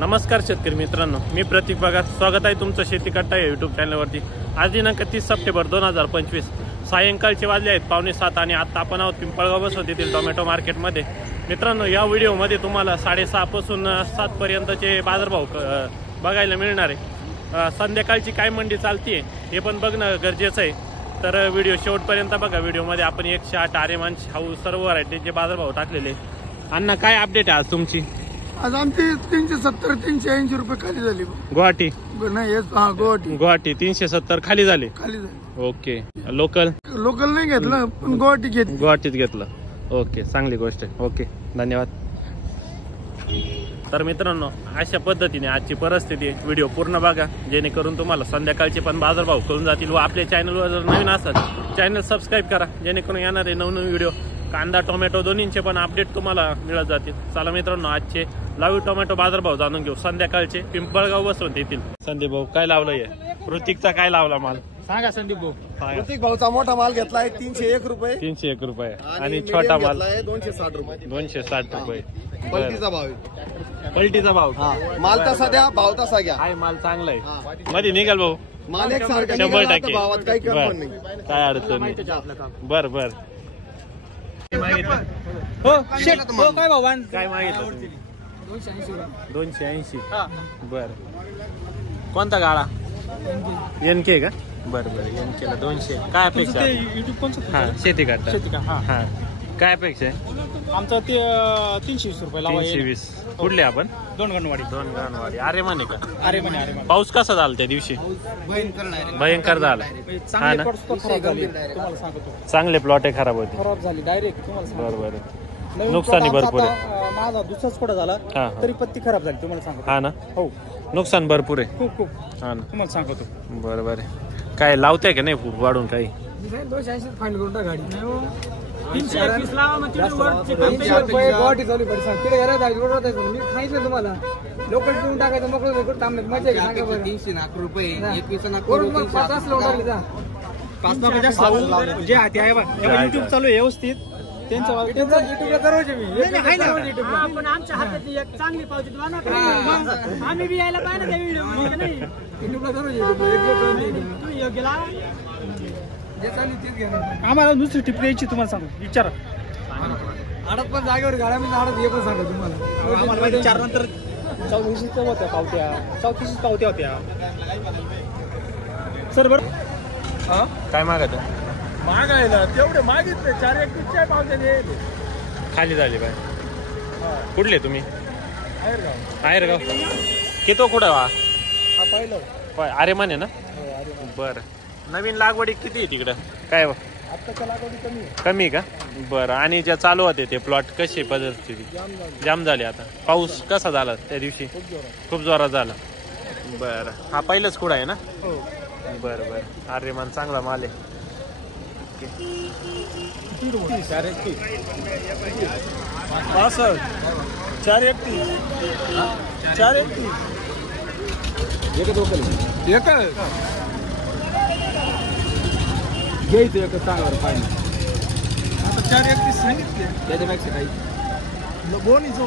नमस्कार शेतकरी मित्रांनो, मी प्रतीक बघा. स्वागत आहे तुमचं शेती कट्टा या यूट्यूब चॅनलवरती. आज दिनांक 30 सप्टेंबर 2025 सायंकाळचे वाजले आहेत 6:45 आणि आता आपण आहोत पिंपळगाव बसवत येथील टोमॅटो मार्केटमध्ये. मित्रांनो, या व्हिडिओमध्ये तुम्हाला 6:30 पासून 7 पर्यंतचे बाजारभाव बघायला मिळणार आहे. संध्याकाळची काय मंडी चालतीये हे पण बघणं गरजेचं आहे. तर व्हिडिओ शेवटपर्यंत बघा. व्हिडिओमध्ये आपण 108 आर्यमान शाहू सर्व व्हरायटीचे बाजारभाव टाकलेले. अण्णा, काय अपडेट आहे आज तुमची? आज आमची 370-380 रुपये खाली झाली. गुवाहाटी नाही, गुवाहाटी 370 खाली झाली. ओके. लोकल नाही घेतलं, पण गुवाहाटीत घेतलं. ओके, चांगली गोष्ट आहे. ओके, धन्यवाद. तर मित्रांनो, अशा पद्धतीने आजची परिस्थिती आहे. व्हिडिओ पूर्ण बघा जेणेकरून तुम्हाला संध्याकाळचे पण बाजारभाव कळून जातील. व आपल्या चॅनलवर जर नवीन असाल चॅनल सबस्क्राईब करा, जेणेकरून येणारे नवनवीन व्हिडिओ कांदा टोमॅटो दोन्हींचे पण अपडेट तुम्हाला मिळत जातील. चला मित्रांनो, आजचे लाईव्ह टोमॅटो बाजारभाव जाणून घेऊ संध्याकाळचे पिंपळगाव बसवत येतील. संदीप भाऊ, काय लावलंय? ऋतिकचा काय लावला माल सांगा. संदीप भाऊ, ऋतिक भाऊचा मोठा माल घेतलाय 301 रुपये. 301 रुपये आणि छोटा माल 260 रुपये. 260 रुपये. पलटीचा भाव आहे. पलटीचा भाव. माल तसा द्या, भाव तसा घ्या. हाय, माल चांगला आहे. मध्ये निघाल भाऊ. माल एक सारखा 100% भावात काही कमी नाही. काय अडचण नाही. बर बर. काय भाव काय मागितलं? 280. बर. कोणता गाळा? NK का? बर बर. NK ला 200. काय अपेक्षा? हा, शेती करता. हा, काय अपेक्षा आहे? आमचं ते 320 रुपये लावा. 320. कुठले आपण? दोन गणवाडी. अरे म्हणे का? अरे म्हणे. पाऊस कसा झाला त्या दिवशी? भयंकर झाला. हा ना, चांगले प्लॉट आहे. खराब झाली डायरेक्ट. बरोबर. नुकसानी भरपूर आहे. माझा दुसराच थोडा झाला तरी पत्ती खराब झाली. तुम्हाला सांगतो. हा ना. हो, नुकसान भरपूर आहे. खूप. हा ना, तुम्हाला सांगतो. बरोबर आहे. काय लावताय का नाही वाढून? काही 280 फाईन करून टाक गाडी. 320 लावा मग गुवाहाटी चालू पडे तिथे मी सांगितलं तुम्हाला लोकल ठेवून टाकायचं. मग थांबण्यात मजा आहे. 300 रुपये 21 जे आहे ते आहे. युट्यूब चालू आहे व्यवस्थित. युट्यूबला दररोज मी पण आमच्या हातात एक चांगली पावती आम्ही बी यायला पाहिजे त्या व्हिडिओ नाही. युट्यूबला दररोज तुम्ही योग्य लावा. आम्हाला दुसरी टिप द्यायची. तुम्हाला सांगू, विचारा. आडत पण जागेवर गाड्यामध्ये आडत हे पण सांगा तुम्हाला. 4 नंतर 84 होत्या पावत्या. 34 पावत्या होत्या सर. बरं, काय मागत? मागायला तेवढे मागितले. 421 पावत्या खाली झाली बाय. कुठले तुम्ही? आहेरगाव. कितो कुठं? हा पहिलं. अरे म्हणे ना. बर. नवीन लागवडी किती आहे तिकडं? काय आत्ताच्या लागवडी कमी का? बरं. आणि ज्या चालू होते ते प्लॉट कशी परिस्थिती? जाम झाले. आता पाऊस कसा झाला त्या दिवशी? खूप जोरात झाला. बरं. हा पहिलंच कुठं आहे ना? बरं बरं. अरे मन, चांगला माल आहे. 431 घ्यायचं एक चांगलं पाहिजे. आता 431 सांगितले. त्याच्यापेक्षा काही बोनी जो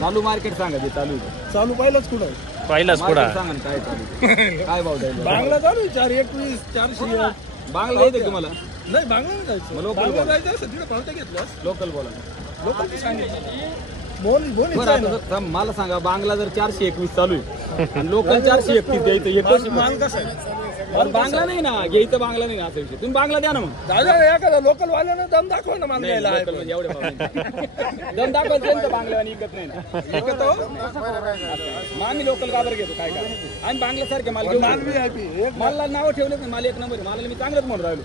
चालू मार्केट सांगा. जे चालू पहिलंच कुठं? पहिलाच कुठं सांगा काय चालू. काय भाव द्यायला? बांगला चालू 421 400. बांगला येते तुम्हाला? नाही, बांगला नाही जायचं. लोकल जायचं असं तिकडे पावत्या घेतल्यास लोकल बोला. लोकल सांगितलं. मला सांगा, बांगला जर 421 चालू आहे आणि लोकल 431 द्यायचं. माल कसा आहे? बांगला नाही ना घ्यायचं. बांगला नाही ना असा विषय. तुम्ही बांगला द्या ना. मग एखादा लोकल वाल्यानं दम दाखवा ना. मान घ्यायला एवढे दम दाखवायचं त्यांचं बांगल्यावानी इकत नाही ना. इकत मग आम्ही लोकल काबर घेतो. काय आम्ही बांगल्यासारखे माल घेऊ. मला नाव ठेवलं नाही. मला 1 नंबर. मला मी चांगलंच म्हणून राहिलो.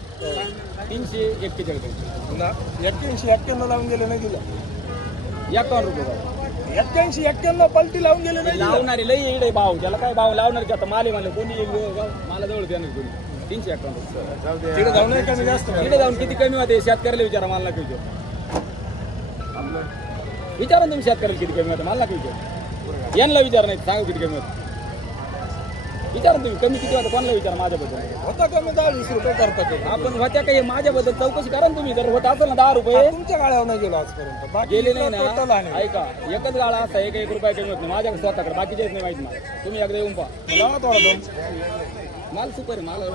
341 81 लावून गेले नाही. दिलं 51 रुपये. 81 पलटी लावून गेले नाही. लावणारे लई येडे भाव. त्याला काय भाव लावणार? आता माले म्हणलं कोणी मला जवळ देणार कोणी. 351 तिकडे जाऊन कमी जास्त. तिकडे जाऊन किती कमी होते शेतकऱ्याला विचारा. मला नका विचारा तुम्ही शेतकऱ्याला किती कमी होतं. मला नका विचार. यांना विचार नाही. सांगा किती कमी होतं. विचारा तुम्ही कमी किती होतं कोणाला विचारा माझ्याबद्दल होता कमी 10-20 रुपये करता ते. आपण होत्या काही माझ्याबद्दल चौकशी करा ना तुम्ही जर होत असेल ना 10 रुपये तुमच्या गाड्यावर नाही गेलो आजपर्यंत. बाकी गेले नाही टोटल ना आहे. ऐका एकच गाळा असा 1 रुपया कमी होत नाही माझ्याकडे स्वतःकडे बाकीचेच नाही माहिती मला तुम्ही एकदा येऊन पहा लावा थोडा दम. माल सुपर आहे मला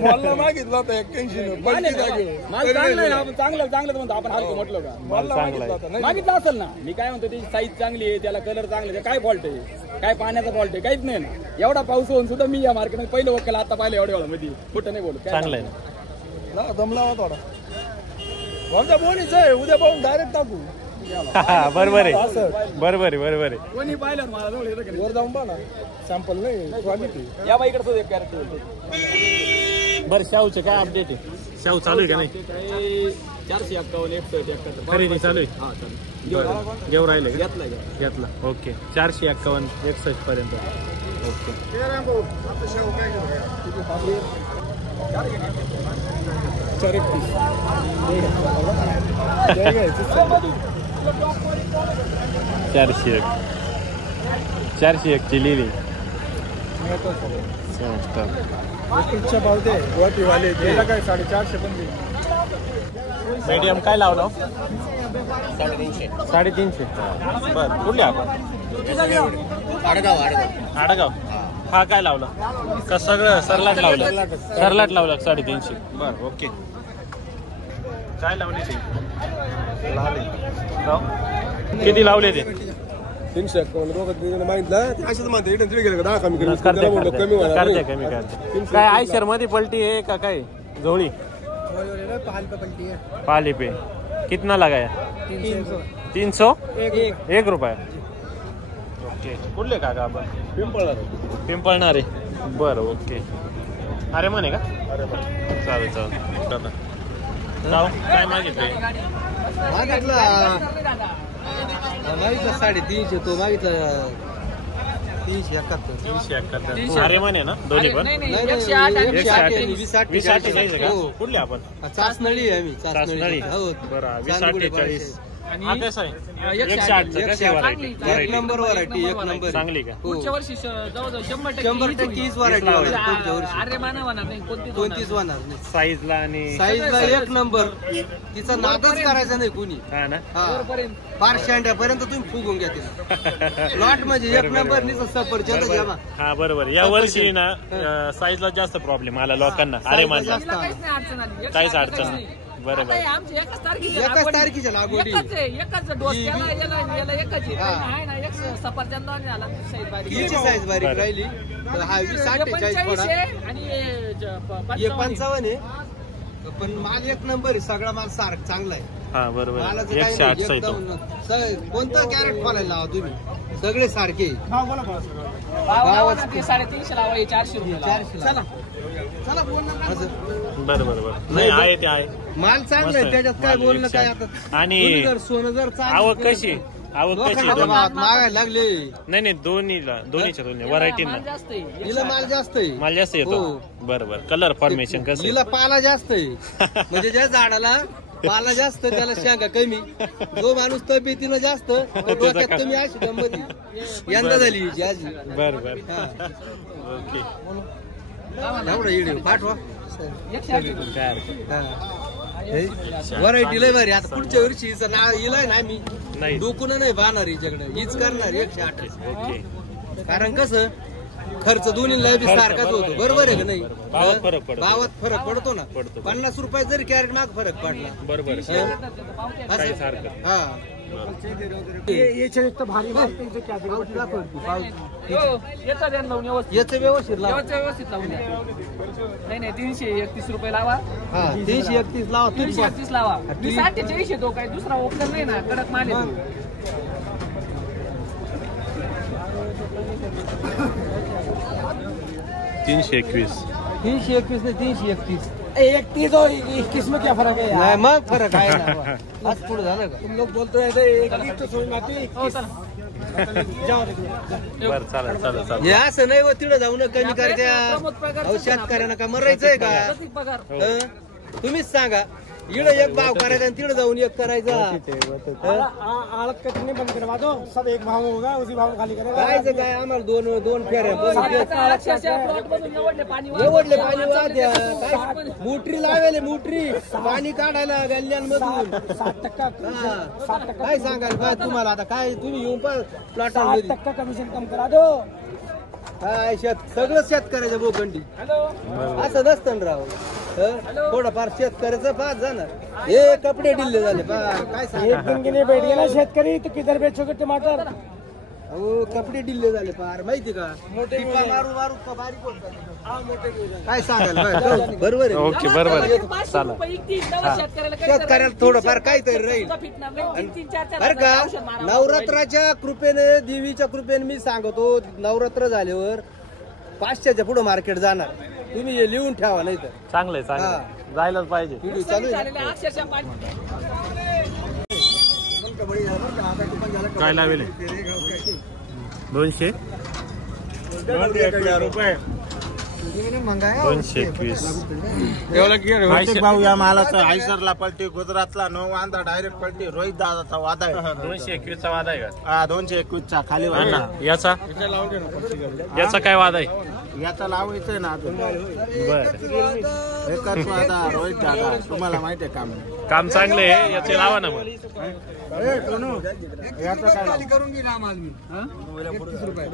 मॉलला मागितला होता 81 माल चांगला आहे ना आपण चांगलं म्हणतो आपण हलकं म्हटलं का मॉलला मागितला होता नाही. मागितलं असेल ना मी काय म्हणतो त्याची साईज चांगली आहे त्याला कलर चांगले आहे काय फॉल्ट आहे काय पाण्याचा फॉल्ट आहे काहीच नाही ना एवढा पाऊस होऊन सुद्धा मी या मार्केटमध्ये पहिलं वक्कल आता पाहिलं एवढ्या मध्ये कुठं नाही बोलत चांगलं आहे ना. लावा दम लावा थोडा. आमच्या बोनीच आहे उद्या पाहून डायरेक्ट टाकू. बरोबर आहे. कोणी पाहिलं मला जवळ येतं का नाही? वर जाऊन पहा ना. सॅम्पल नाही क्वालिटी. या बाईकडे सुद्धा एक कॅरेक्टर बरं शाहूचे काय अपडेट आहे? शाहू चालू आहे का नाही? 451 71 खरेदी चालू आहे. हा चालेल घेऊ राहिले का? घेतला घेतला. ओके 451 61 पर्यंत. ओके चारशे 401 ची लिहिली. इच्छा पावते वाले त्याला काय 450 पण दे. मीडियम काय लावलं? 350. बरं कुठले आपण? आडगाव. हा काय लावला? का सगळं सरलाट लावलं? सरलाट लावलं 350. बरं ओके. काय लावले ते? किती लावले ते? 351 दोघं मागितलं ते असंच म्हणते इकडे तिकडे गेलं 10 कमी कमी करते कमी होणार करते. काय आयशर मध्ये पलटी है का काय झोली? पाली पे कितना लगाया? 300 1 रुपया. ओके कुठले काका आपण? पिंपळणारे. बरं ओके. अरे म्हणे का? चालेल काय मागितले? मागितलं 350 तो मागितला 371. अरे म्हणे ना दोन्ही पण? 108 द्यायचं का? कुठले आपण? चाचनळी आहे आम्ही चाचनळी. हो बरं 2048. हा कसं आहे? 108. 108 एक नंबर व्हरायटी एक नंबर चांगली का? पुढच्या वर्षी जवळजवळ 100% हीच व्हरायटी पुढच्या वर्षी अरे मानव नाही कोणतीच होणार नाही. साईजला आणि साईजला एक नंबर तिचा नादच करायचा नाही कोणी. हा ना. फार शेंड्यापर्यंत तुम्ही फुगून घ्या तिला. लॉट म्हणजे एक नंबर निचं सफरचंद घ्या बा. हा बरोबर. या वर्षी ना साईजला जास्त प्रॉब्लेम आला लोकांना. अरे म्हणला काहीच अडचण नाही. बरोबर. एकाच तारखेच्या लागवडी एकच डोस याला एकच आहे ना एक सफरचंद झाला हिची साईज बारीक राहिली तर हा 20-48 आणि हे 55 आहे. पण माल एक नंबर आहे सगळा माल सारख चांगला आहे. हा बरोबर. मालाचं काही 108 नाही, एकदम कोणतं कॅरेट खोलायला लावा तुम्ही सगळे सारखे. गावात 350 लावा 400 रुपये 400 चला चला बोल ना असं. बरोबर. नाही आहे ते आहे. माल चांगला आहे त्याच्यात काय बोलणं काय आता. आणि तुम्ही जर सोनं जर चांगलं आवक कशी? आवक कशी? लोकांना भावात मागायला लागले. नाही दोन्हीच्या दोन्ही व्हरायटीला जास्त आहे हिला माल जास्त आहे. माल जास्त येतो. हो. बरोबर. कलर फॉर्मेशन कसं? हिला पाला जास्त आहे. म्हणजे ज्या झाडाला पाला जास्त त्याला शेंगा कमी. जो माणूस तब्येतीनं जास्त डोक्यात कमी अशी गंमत यंदा झाली हिची आज. बरोबर. ओके एवढा व्हिडिओ पाठवा. काय हरकत व्हरायटी लय भारी. आता पुढच्या वर्षी हिचं नाव हिलाय ना मी नाही. डोकून नाही पाहणार हिच्याकडे हीच करणार 108. ओके. कारण कसं खर्च दोन्हीला बी सारखाच होतो. बरोबर आहे का नाही? भावात फरक पडतो. भावात फरक पडतो ना. पडतो. 50 रुपये जरी कॅरेट माग फरक पडला बरोबर. असं. काहीच हरकत. हा भारी येतात लावून याचं व्यवस्थित लावा. व्यवस्थित लावून द्या. नाही 331 रुपये लावा. हा 331 लावा. 331 लावा. 48 येतो काय दुसरा ऑप्शन नाही ना कडक माल येतो. 321. 321 नाही 331. 31 और 21 में क्या फर्क है नाही मग फरक आहे ना. आज पुढे झालं का? तुम लोग बोलते हैं 21 तो समझ में आती है 21 बरं चालेल. हे असं नाही व तिकडे जाऊन कमी करत्या. शेतकऱ्यांना का मरायचंय का? पगार तुम्हीच सांगा इकडे एक भाव करायचा आणि तिकडे जाऊन एक करायचा आळत कटने बंद करवा दो सब एक भाव होगा उसी भाव खाली करेगा काय काय आम्हाला दोन फेऱ्या एवढले पाणी वाहत्या काय मोटरी लावेले मोटरी पाणी काढायला गल्ल्यांमधून 60% काय सांगाल काय तुम्हाला आता काय तुम्ही येऊन पण प्लॉटांमध्ये 60% कमिशन कम करा दो काय सगळं शेतकऱ्याच्या बोखंडी असं नसतं ना राव थोडंफार शेतकऱ्याचं पास जाणार हे कपडे डिल्ले झाले काय सांग एक दिन के लिए बैठ गए ना शेतकरी तो किधर बेचोगे टमाटर अहो कपडे डिल्ले झाले फार माहिती का टिपा मारू मारू का बारीक होतात. काय सांगाल बरोबर आहे ओके बरोबर आहे. चला शेतकऱ्याला थोडंफार काहीतरी राहील बरं का नवरात्राच्या कृपेने देवीच्या कृपेने मी सांगतो नवरात्र झाल्यावर 500च्या पुढे मार्केट जाणार तुम्ही हे लिहून ठेवा नाही तर चांगलंय चांगलं जायलाच पाहिजे. व्हिडिओ चालू आहे. काय लावेल 200 221 भाऊ या मालाचा आयसरला पलटी गुजरातला नो वांदा डायरेक्ट पलटी रोहित दादाचा वादा आहे 221 चा वाद आहे का? हा 221 चा खाली वादा याचा काय वाद आहे? याचा लावायचंय ना अजून बर एकच वादा रोहित दादा तुम्हाला माहिती आहे काम काम चांगले आहे याचे लावा ना मग. याचा काय खाली करून घेईन आम्हाला मी 31 रुपये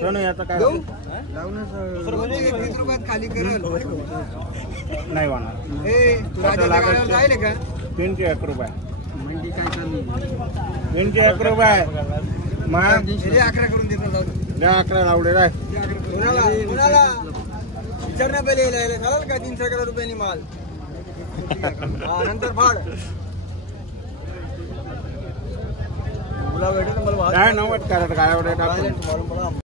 सोनू याचा काय 31 रुपयात खाली करेल नाही होणार हे राहिले का 21 रुपये मंडी काय चालली 21 रुपये मग 11 करून देतो जाऊ द्या 11 लावले काय कुणाला विचारण्या पहिले यायला चालेल का 311 रुपयांनी माल नंतर फाड काय 90 कॅरेट काय एवढे टाकून